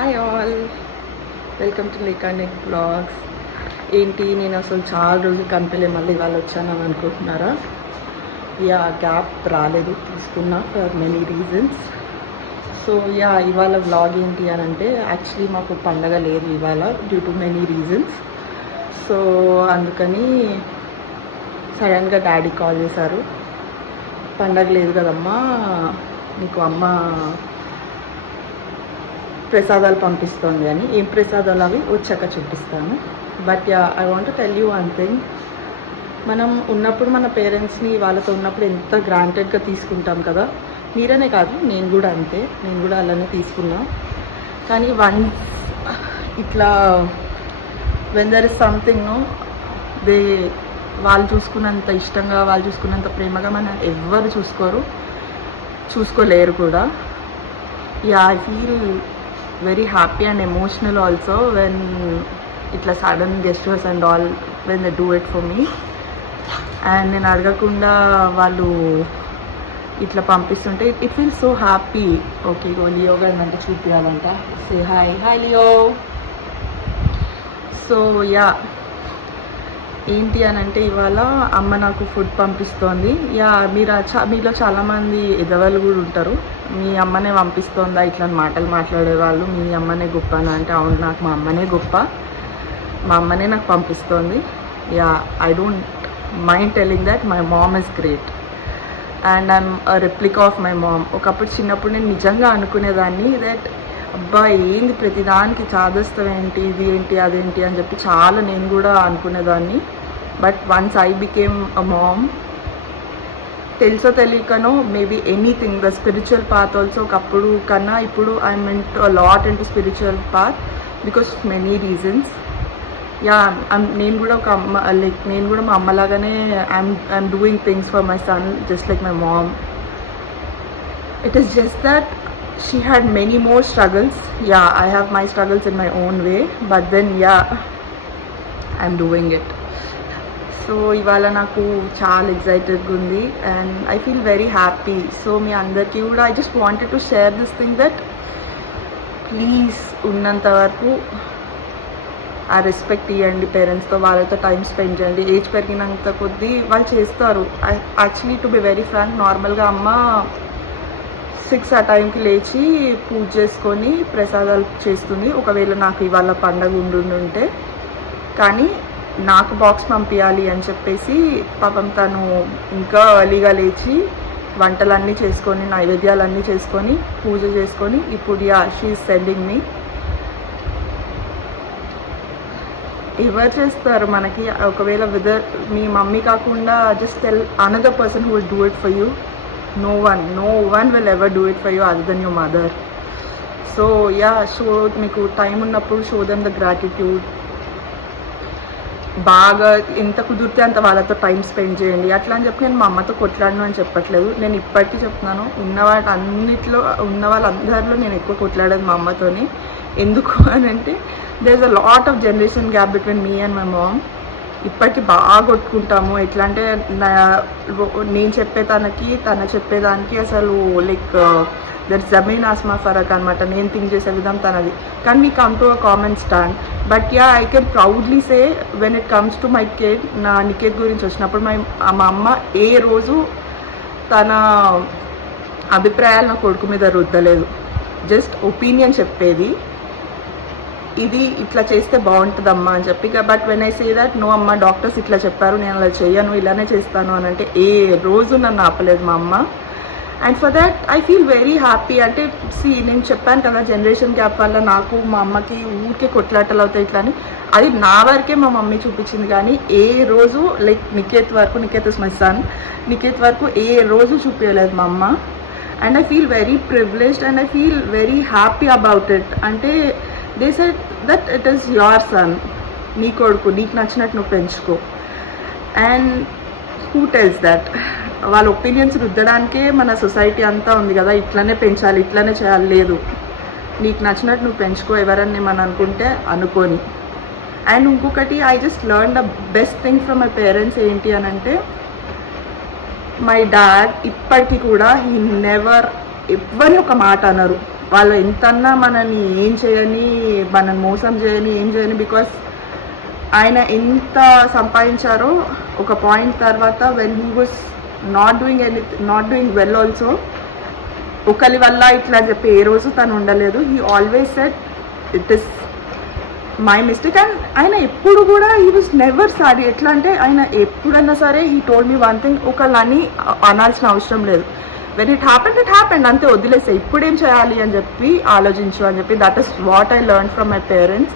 Hi all, welcome to Likanik blogs. ఏంటి నేను అసలు చాలా రోజులు కనిపించలే, మళ్ళీ ఇవాళ వచ్చాను అని అనుకుంటున్నారా? గ్యాప్ రాలేదు, తీసుకున్నా ఫర్ మెనీ రీజన్స్. సో ఇవాళ వ్లాగ్ ఏంటి అని అంటే, యాక్చువల్లీ మాకు పండగ లేదు ఇవాళ due to many reasons. So అందుకని సడన్గా డాడీ కాల్ చేశారు, పండగ లేదు కదమ్మా, నీకు అమ్మ ప్రసాదాలు పంపిస్తుంది అని. ఏం ప్రసాదాలు అవి వచ్చాక చూపిస్తాను. But I want to tell you one thing. మనం ఉన్నప్పుడు మన పేరెంట్స్ని వాళ్ళతో ఉన్నప్పుడు ఎంత గ్రాంటెడ్గా తీసుకుంటాం కదా. మీరనే కాదు, నేను కూడా అంతే, నేను కూడా అలానే తీసుకున్నా. కానీ వన్స్ ఇట్లా వెన్ దర్ ఇస్ సంథింగ్ వాళ్ళు చూసుకున్నంత ఇష్టంగా, వాళ్ళు చూసుకున్నంత ప్రేమగా మనం ఎవ్వరు చూసుకోలేరు కూడా. I feel very happy and emotional also when itla sudden gestures and all when they do it for me. And నేను అడగకుండా వాళ్ళు ఇట్లా పంపిస్తుంటే it feels so happy. Okay, Leo గారిని అంటే చూపించాలంట. Say hi Leo. సో ఏంటి అని అంటే, ఇవాళ అమ్మ నాకు ఫుడ్ పంపిస్తోంది. మీలో చాలామంది ఎదవాళ్ళు కూడా ఉంటారు, మీ అమ్మనే పంపిస్తోందా ఇట్లా మాటలు మాట్లాడేవాళ్ళు, మీ అమ్మనే గొప్ప అని. అంటే అవును, నాకు మా అమ్మనే గొప్ప, మా అమ్మనే నాకు పంపిస్తోంది. I don't mind telling that my mom is great and I'm replica of my mom. ఒకప్పుడు చిన్నప్పుడు నేను నిజంగా అనుకునేదాన్ని దట్ అబ్బా ఏంది ప్రతిదానికి చాదస్తాం ఏంటి, ఇది ఏంటి అదేంటి అని చెప్పి చాలా నేను కూడా అనుకునేదాన్ని. But once I became a mom, తెలుసో తెలియకనో maybe anything, the spiritual path also ఒకప్పుడు కన్నా ఇప్పుడు I'm into lot into spiritual path because many reasons. నేను కూడా ఒక అమ్మ, లైక్ నేను కూడా మా అమ్మలాగానే I'm doing things for my son just like my mom. It is just that she had many more struggles. I have my struggles in my own way, but then I'm doing it. So ఇవాళ నాకు చాలా ఎక్సైటెడ్గా ఉంది and I feel very happy. So మీ అందరికీ కూడా I just wanted to share this thing that please ఉన్నంత వరకు ఆ రెస్పెక్ట్ ఇవ్వండి పేరెంట్స్తో, వాళ్ళతో టైం స్పెండ్ చేయండి. ఏజ్ పెరిగినంత కొద్దీ వాళ్ళు చేస్తారు. Actually to be very frank, నార్మల్గా అమ్మ 6 ఆ టైంకి లేచి పూజ చేసుకొని ప్రసాదాలు చేస్తుంది, ఒకవేళ నాకు ఇవాళ పండగ ఉండుంటే. కానీ నాకు బాక్స్ పంపించాలి అని చెప్పేసి పాపం తను ఇంకా ఎర్లీగా లేచి వంటలన్నీ చేసుకొని, నైవేద్యాలన్నీ చేసుకొని, పూజ చేసుకొని ఇప్పుడు షీ ఈజ్ సెండింగ్ మీ. ఎవరు చేస్తారు మనకి? ఒకవేళ మీ మమ్మీ కాకుండా just tell another person who will do it for you. No one will ever do it for you other than your mother. So show, మీకు టైం ఉన్నప్పుడు show them the gratitude. బాగా ఎంత కుదిరితే అంత వాళ్ళతో టైం స్పెండ్ చేయండి. అట్లా అని చెప్పి నేను మా అమ్మతో కొట్లాడను అని చెప్పట్లేదు, నేను ఇప్పటికీ చెప్తున్నాను, ఉన్న వాళ్ళందరిలో నేను ఎక్కువ కొట్లాడేది మా అమ్మతోని. ఎందుకు అని అంటే there is a lot of generation gap between me and my mom. ఇప్పటికీ బాగా కొట్టుకుంటాము. ఎట్లా అంటే నేను చెప్పేదానికి తన చెప్పేదానికి అసలు లైక్ దట్ జమీన్ ఆస్మా ఫరక్ అనమాట. నేను థింక్ చేసే విధం తనది, కానీ we come to a common stand. But I can proudly say when it comes to my kid, నా నికేత్ గురించి వచ్చినప్పుడు మా అమ్మ ఏ రోజు తన అభిప్రాయాలు నా కొడుకు మీద రుద్దలేదు, జస్ట్ ఒపీనియన్ చెప్పేది, ఇది ఇట్లా చేస్తే బాగుంటుందమ్మా అని చెప్పి. But when I say that no అమ్మ, డాక్టర్స్ ఇట్లా చెప్పారు, నేను అలా చేయను, ఇలానే చేస్తాను అని అంటే ఏ రోజు నన్ను ఆపలేదు మా అమ్మ. And for that I feel very happy. అంటే నేను చెప్పాను కదా, జనరేషన్ గ్యాప్ వల్ల నాకు మా అమ్మకి ఊరికే కొట్లాటలు అవుతాయి ఇట్లా అని. అది నా వరకే మా మమ్మీ చూపించింది, కానీ ఏ రోజు like Niket is my son, Niket వరకు ఏ రోజు చూపించలేదు మా అమ్మ. And I feel very privileged and I feel very happy about it. అంటే they said that it is your son, నీ కొడుకు, నీకు నచ్చినట్టు నువ్వు పెంచుకో. And who tells that? వాళ్ళ ఒపీనియన్స్ రుద్దడానికే మన సొసైటీ అంతా ఉంది కదా, ఇట్లనే పెంచాలి, ఇట్లనే చేయాలి. లేదు, నీకు నచ్చినట్టు నువ్వు పెంచుకో, ఎవరన్నా మనం అనుకుంటే అనుకోని. అండ్ ఇంకొకటి, I just learn the best thing from my parents ఏంటి అని అంటే, మై డాడ్ ఇప్పటికీ కూడా హీ నెవర్ ఎవరిని ఒక మాట అనరు. వాళ్ళు ఎంతన్నా మనల్ని ఏం చేయని, మనల్ని మోసం చేయని, ఏం చేయని, బికాస్ ఆయన ఎంత సంపాదించారో ఒక పాయింట్ తర్వాత when he was not doing well also, ఒకరి వల్ల ఇట్లా చెప్పి ఏ రోజు తను ఉండలేదు. He always said it is my mistake. And ఆయన ఎప్పుడు కూడా హీ వాజ్ నెవర్ సారీ. ఎట్లా అంటే ఆయన ఎప్పుడన్నా సరే he told me one thing, ఒకళ్ళని అనాల్సిన అవసరం లేదు. వెన్ ఇట్ హ్యాపెండ్ అంతే, వదిలేసే, ఇప్పుడేం చేయాలి అని చెప్పి ఆలోచించు అని చెప్పి. That is what I learn from my parents.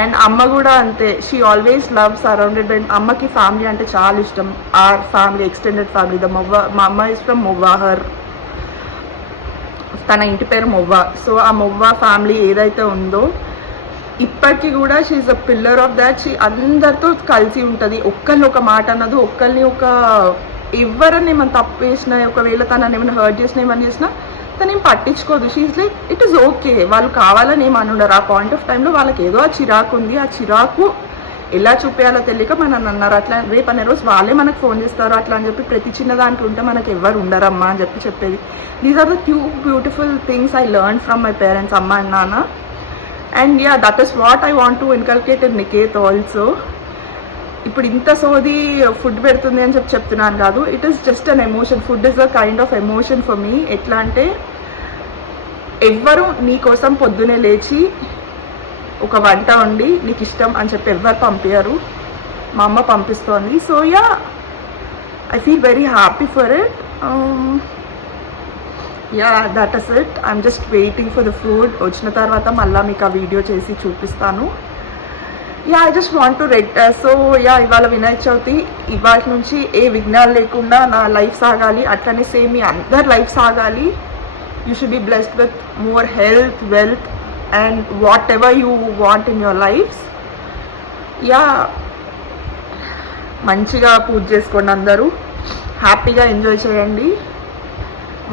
And అమ్మ కూడా అంతే, she always love surrounded by. అమ్మకి ఫ్యామిలీ అంటే చాలా ఇష్టం. ఆర్ ఫ్యామిలీ, ఎక్స్టెండెడ్ ఫ్యామిలీ, మా అమ్మ ఇస్ ఫ్రమ్ మొవ్వాహర్, తన ఇంటి పేరు మొవ్వ. సో ఆ మొవ్వ ఫ్యామిలీ ఏదైతే ఉందో ఇప్పటికీ కూడా she a pillar of that. She అందరితో కలిసి ఉంటుంది, ఒక్కరిని ఒక మాట అన్నది, ఒక్కరిని ఒక ఎవరని ఏమైనా తప్పు చేసినా, ఒకవేళ తనని ఏమైనా హర్ట్ చేసినా, ఏమైనా చేసినా తను ఏం పట్టించుకోదు. She like it is okay. వాళ్ళు కావాలని ఏమని ఉండరు. ఆ పాయింట్ ఆఫ్ టైంలో వాళ్ళకి ఏదో ఆ చిరాకు ఉంది, ఆ చిరాకు ఎలా చూపించాలో తెలియక మనని అన్నారు. అట్లా రేపు అనే రోజు వాళ్ళే మనకు ఫోన్ చేస్తారు అట్లా అని చెప్పి. ప్రతి చిన్న దాంట్లో ఉంటే మనకు ఎవరు ఉండరమ్మా అని చెప్పేది. These are the few beautiful things I learn from my parents, అమ్మ అండ్ నాన్న. And yeah, that is what I want to inculcate in Niket also. ఇప్పుడు ఇంత సోది ఫుడ్ పెడుతుంది అని చెప్తున్నాను కాదు. It is just an emotion. Food is a kind of emotion for me. ఎట్లా అంటే ఎవ్వరు నీ కోసం పొద్దునే లేచి ఒక వంట వండి నీకు ఇష్టం అని చెప్పి ఎవ్వరు పంపించారు, మా అమ్మ పంపిస్తోంది. So ya, I feel very happy for it. Ya, that is it. I'm just waiting for the food. వచ్చిన తర్వాత మళ్ళీ మీకు ఆ వీడియో చేసి చూపిస్తాను. Ya, I just want to so ya, ఇవాళ వినాయక చవితి. ఇవాళ నుంచి ఏ విఘ్నాలు లేకుండా నా లైఫ్ సాగాలి, అట్లనే సేమ్ మీ అందరి లైఫ్ సాగాలి. You should be blessed with more health, wealth and whatever you want in your lives. Yeah, మంచిగా పూజ చేసుకోండి, అందరూ హ్యాపీగా ఎంజాయ్ చేయండి,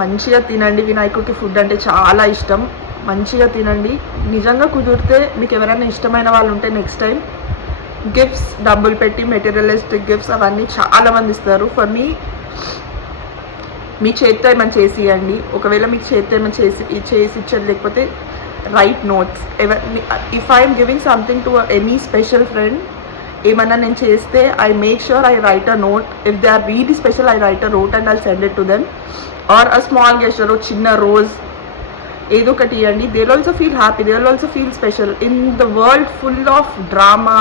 మంచిగా తినండి. వినాయకుడికి ఫుడ్ అంటే చాలా ఇష్టం. మంచిగా తినండి. నిజంగా కుదిరితే మీకు ఎవరైనా ఇష్టమైన వాళ్ళు ఉంటే నెక్స్ట్ టైం గిఫ్ట్స్ డబ్బులు పెట్టి, మెటీరియలిస్టిక్ గిఫ్ట్స్ అవన్నీ చాలామంది ఇస్తారు. ఫర్ మీ చేతితో ఏమైనా చేసి ఇవ్వండి. ఒకవేళ మీకు చేతితో ఏమైనా చేసి ఇచ్చేది లేకపోతే write notes. If I am giving something to any special friend, ఏమన్నా నేను చేస్తే I make sure I write a note. If they are really special, I write a note and I'll send it to them. Or a small gesture, చిన్న rose ఏదో ఒకటి ఇవ్వండి. They will also feel happy, they will also feel special. In the world full of drama,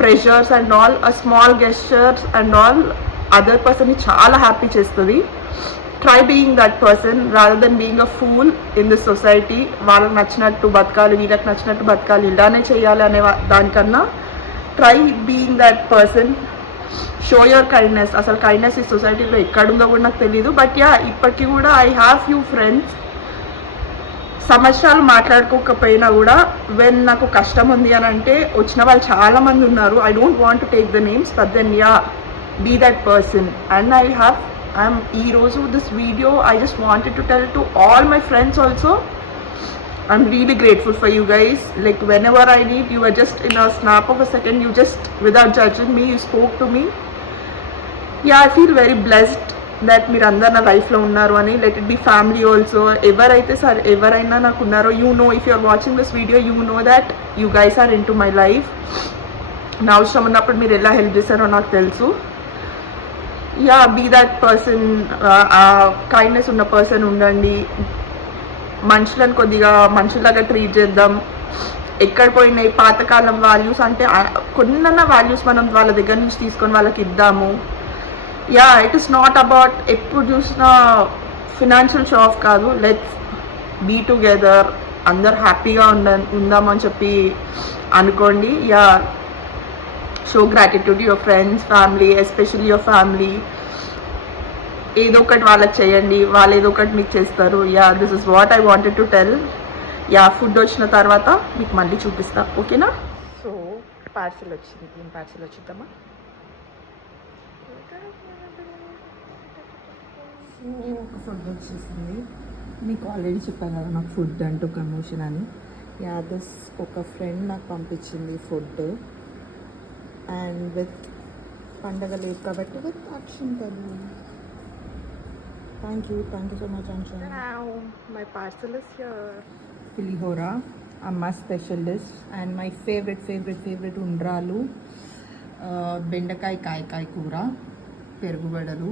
pressures and all, a small gesture and all other person ని చాలా happy చేస్తుంది. Try being that person rather than being a fool in this society. వాళ్ళకి నచ్చినట్టు బతకాలి, వీళ్ళకి నచ్చినట్టు బతకాలి, ఇలానే చేయాలి అనే దానికన్నా try being that person. Show your kindness. అసలు కైండ్నెస్ ఈ సొసైటీలో ఎక్కడుందో కూడా నాకు తెలియదు. బట్ యా, ఇప్పటికీ కూడా ఐ హ్యావ్ ఫ్యూ ఫ్రెండ్స్. సంవత్సరాలు మాట్లాడుకోకపోయినా కూడా వెన్ నాకు కష్టం ఉంది అని అంటే వచ్చిన వాళ్ళు చాలామంది ఉన్నారు. I don't want to take the names, but then yeah, be that person. And ఈ రోజు this video I just wanted to tell to all my friends also, I'm really grateful for you guys. Like whenever I need, you were just in a snap of a second, you just without judging me, you spoke to me. Yeah, I feel very blessed that మీరు అందరు నా లైఫ్లో ఉన్నారు అని. Let it be family also. ఎవరైనా నాకు ఉన్నారో, you know, if you are watching this video, you know that you guys are in to my life. నా అవసరం ఉన్నప్పుడు మీరు ఎలా హెల్ప్ చేశారో నాకు తెలుసు. Yeah, be that person. Kindness ఉన్న పర్సన్ ఉండండి. మనుషులను కొద్దిగా మనుషులాగా ట్రీట్ చేద్దాం. ఎక్కడ పోయినాయి పాతకాలం వాల్యూస్ అంటే కొన్న వాల్యూస్ మనం వాళ్ళ దగ్గర నుంచి తీసుకొని వాళ్ళకి ఇద్దాము. Yeah, it is not about ఎప్పుడు చూసిన ఫినాన్షియల్ షో ఆఫ్ కాదు. లెట్స్ బీ టుగెదర్, అందరు హ్యాపీగా ఉందామని చెప్పి అనుకోండి. Yeah, show gratitude to your friends, family, especially your family. ఏదో ఒకటి వాళ్ళకి చేయండి, వాళ్ళు ఏదో ఒకటి మీకు చేస్తారు. Yeah, this is what I wanted to tell. Yeah, food వచ్చిన తర్వాత మీకు మళ్ళీ చూపిస్తా, ఓకేనా? సో పార్సిల్ వచ్చింది. ఏం పార్సిల్ వచ్చిద్దామా? ఒక ఫుడ్ వచ్చేసింది. మీకు ఆల్రెడీ చెప్పాను కదా నాకు ఫుడ్ అంటే ఒక ఎమోషన్ అని. యా, దిస్ ఒక ఫ్రెండ్ నాకు పంపించింది ఫుడ్. అండ్ విత్ పండగ లేదు కాబట్టి విత్ అక్షింతలు. Thank you so much, Anshu. Now, my parcel is here. Pulihora, Amma special dish, and my favorite undralu, బెండకాయ కాయకాయ కూర, పెరుగుబడలు.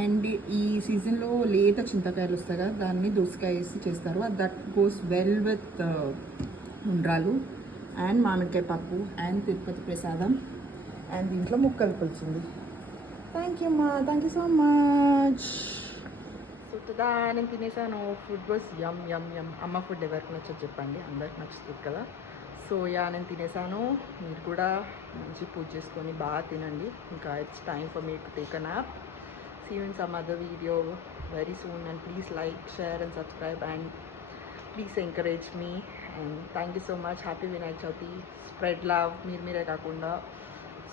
అండ్ ఈ సీజన్లో లేత చింతకాయలు వస్తాయి కదా, దాన్ని దోసకాయ వేసి చేస్తారు. దట్ గోస్ వెల్ విత్ ఉండ్రాలు అండ్ మామిడికాయ పప్పు అండ్ తిరుపతి ప్రసాదం అండ్ దీంట్లో ముక్కలు పులిచింది. Thank you so much. So today నేను తినేసాను. Food was yum yum yum. అమ్మ ఫుడ్ ఎవరికి నచ్చో చెప్పండి, అందరికి నచ్చుతుంది కదా. సో నేను తినేసాను. మీరు కూడా మంచి పూజ చేసుకొని బాగా తినండి. ఇంకా it's time for me to take a nap. See you in some other video very soon, and please like, share and subscribe, and please encourage me, and thank you so much. Happy Vinayak Chavithi. Spread love, mere kakunda.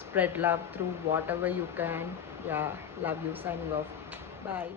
Spread love through whatever you can. Yeah, love you. Signing off. Bye.